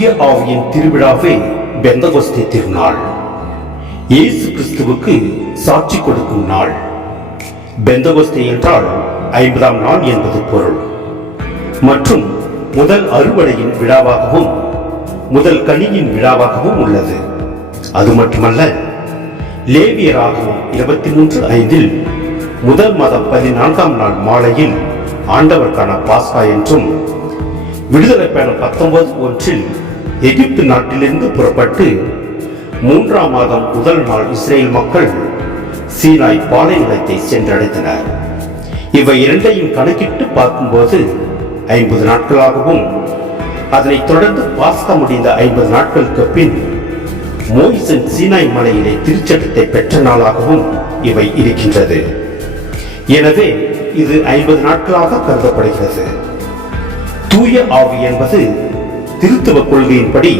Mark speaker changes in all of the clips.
Speaker 1: தூய ஆவியின் திருவிழாவே பெந்தகோஸ்தே திருநாள். இயேசு கிறிஸ்துவுக்கு சாட்சி கொடுக்கும் நாள். பெந்தகோஸ்தே என்றால் ஐம்பதாம் நாள் என்பது பொருள். மற்றும் முதல் அறுவடையின் விழாவாகவும் முதல் கனியின் விழாவாகவும் உள்ளது. அது மட்டுமல்ல லேவியராகவும் இருபத்தி மூன்று ஐந்தில் முதல் மாதம் பதினான்காம் நாள் மாலையில் ஆண்டவருக்கான பாஸ்கா என்றும் விடுதலை பயணம் பத்தொன்பது ஒன்றில் எகிப்து நாட்டிலிருந்து புறப்பட்டு மூன்றாம் மாதம் முதல் நாள் இஸ்ரேல் மக்கள் சீனாய் பாலைநிலத்தை சென்றடைந்தனர். இவை இரண்டையும் கணக்கிட்டு பார்க்கும்போது ஐம்பது நாட்களாகவும் அதனைத் தொடர்ந்து பாஸ்கா முடிந்த ஐம்பது நாட்களுக்கு பின் மோயிசன் சீனாய் மலையிலே திருச்சட்டத்தை பெற்ற நாளாகவும் இவை இருக்கின்றது. எனவே இது ஐம்பது நாட்களாக கருதப்படுகிறது. தூய ஆவி என்பது திருத்துவ கொள்கையின்படி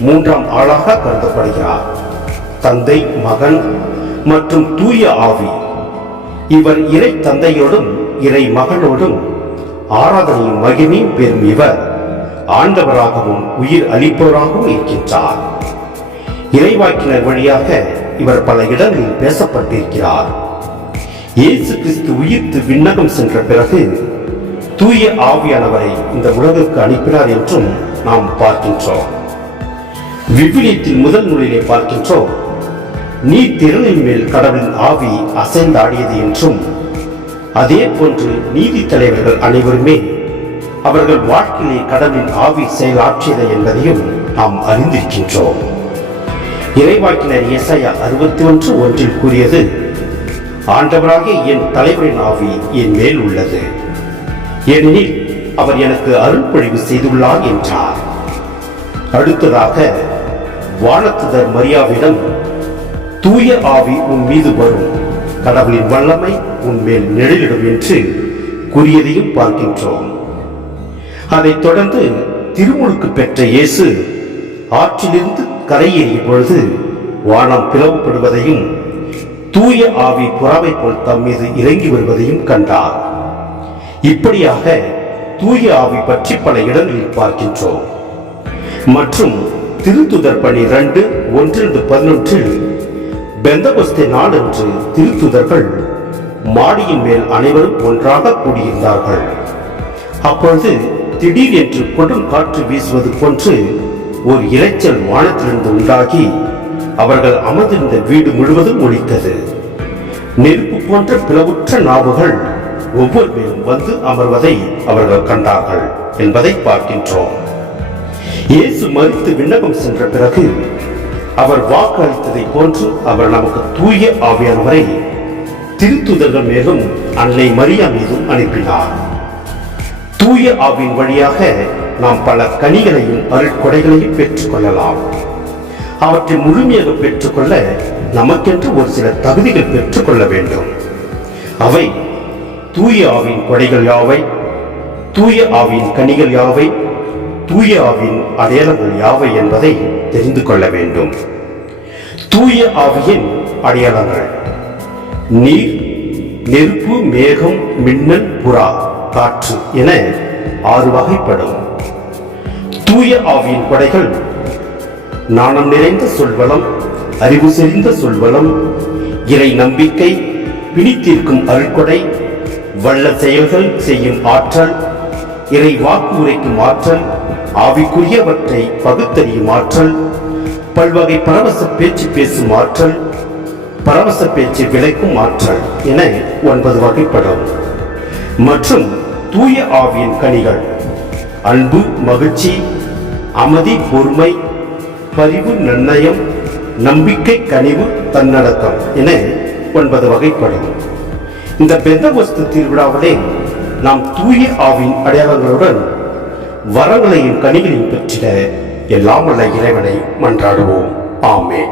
Speaker 1: மூன்றாம் ஆளாக கருதப்படுகிறார். தந்தை மகன் மற்றும் தூய ஆவி. இவர் இறை தந்தையோடும் இறை மகனோடும் ஆராதனையும் மகிமையும் பெறும் இவர். ஆண்டவராகவும் உயிர் அளிப்பவராகவும் இருக்கின்றார். இறைவாக்கினர் வழியாக இவர் பல இடங்களில் பேசப்பட்டிருக்கிறார். இயேசு கிறிஸ்து உயிர்த்து விண்ணகம் சென்ற பிறகு தூய ஆவியானவரை இந்த உலகிற்கு அனுப்பினார் என்றும் நாம் பார்க்கின்றோம். விவிலியத்தின் முதல் நூலிலே பார்க்கின்றோம். நீ திறனின் மேல் கடவுளின் ஆவி அசைந்தாடியது என்றும் அதே போன்று நீதி தலைவர்கள் அனைவருமே அவர்கள் வாழ்க்கையிலே கடவுளின் ஆவி செயலாற்றியது என்பதையும் நாம் அறிந்திருக்கின்றோம். இறைவாக்கினர் இசையா அறுபத்தி ஒன்று ஒன்றில் கூறியது ஆண்டவராக என் தலைவரின் ஆவி என் மேல் உள்ளது. ஏனெனில் அவர் எனக்கு அருள்பொழிவு செய்துள்ளார் என்றார். அடுத்ததாக வானத்துதர் மரியாவிடம் தூய ஆவி உன் மீது வரும். கடவுளின் வல்லமை உன் மேல் நிழலிடும் என்று கூறியதையும் பார்க்கின்றோம். அதைத் தொடர்ந்து திருமுழுக்கு பெற்ற இயேசு ஆற்றிலிருந்து கரையேறிய பொழுது வானம் பிளவுபடுவதையும் தூய ஆவி புறாவை போல் தம் மீது இறங்கி வருவதையும் கண்டார். இப்படியாக தூய ஆவி பற்றி பல இடங்களில் பார்க்கின்றோம். மற்றும் திருத்துதர் பணி ரெண்டு ஒன்றிரண்டு பதினொன்றில் பெந்தகொஸ்தே நாளன்று திருத்துதர்கள் மாடியின் மேல் அனைவரும் ஒன்றாக கூடியிருந்தார்கள். அப்பொழுது திடீர் என்று கொடும் காற்று வீசுவது போன்று ஒரு இரைச்சல் வானத்திலிருந்து உண்டாகி அவர்கள் அமர்ந்திருந்த வீடு முழுவதும் ஒழித்தது நெருப்பு போன்ற பிளவுற்ற நாவுகள் ஒவ்வொரு மேலும் வந்து அமர்வதை அவர்கள் கண்டார்கள் என்பதை பார்க்கின்றோம். இயேசு மறித்து விண்ணப்பம் சென்ற பிறகு அவர் வாக்களித்ததை போன்று அவர் நமக்கு தூய ஆவியானவரை திருத்துதர்கள் மேலும் அன்னை மரியா மீதும் அனுப்பினார். தூய ஆவின் வழியாக நாம் பல கனிகளையும் அருட்கொடைகளையும் பெற்றுக் கொள்ளலாம் அவற்றை முழுமையாக பெற்றுக்கொள்ள நமக்கென்று ஒரு சில தகுதிகள் பெற்றுக்கொள்ள வேண்டும். அவை தூய ஆவின் கொடைகள் யாவை? தூய ஆவின் கனிகள் யாவை? தூய ஆவின் அடையாளங்கள் யாவை என்பதை தெரிந்து கொள்ள வேண்டும். தூய ஆவியின் அடையாளங்கள். நீர் நெருப்பு மேகம் மின்னல் புறா காற்று என ஆறு வகைப்படும். தூய ஆவியின் கொடைகள் நாணம் நிறைந்த சொல்வளம் அறிவு செறிந்த சொல்வளம் இறை நம்பிக்கை பிடித்திருக்கும் அருட்கொடை வல்ல செயல்கள் செய்யும் ஆற்றல் இறை வாக்கு உரைக்கும் ஆற்றல் ஆவிக்குரியவற்றை பகுத்தறியும் ஆற்றல் பல்வகை பரவச பேச்சு பேசும் ஆற்றல் பரவச பேச்சு விளைக்கும் ஆற்றல் என ஒன்பது வகைப்படும். மற்றும் தூய ஆவியின் கனிகள் அன்பு மகிழ்ச்சி அமைதி பொறுமை பரிவு நன்னயம் நம்பிக்கை கனிவு தன்னடக்கம் என ஒன்பது வகைப்படும். இந்த பெந்தகோஸ்து திருவிழாவிலே நாம் தூய ஆவின் அடையாளங்களுடன் வரங்களையும் கனிகளையும் பெற்றிட எல்லாம் உள்ள இறைவனை மன்றாடுவோம். ஆமே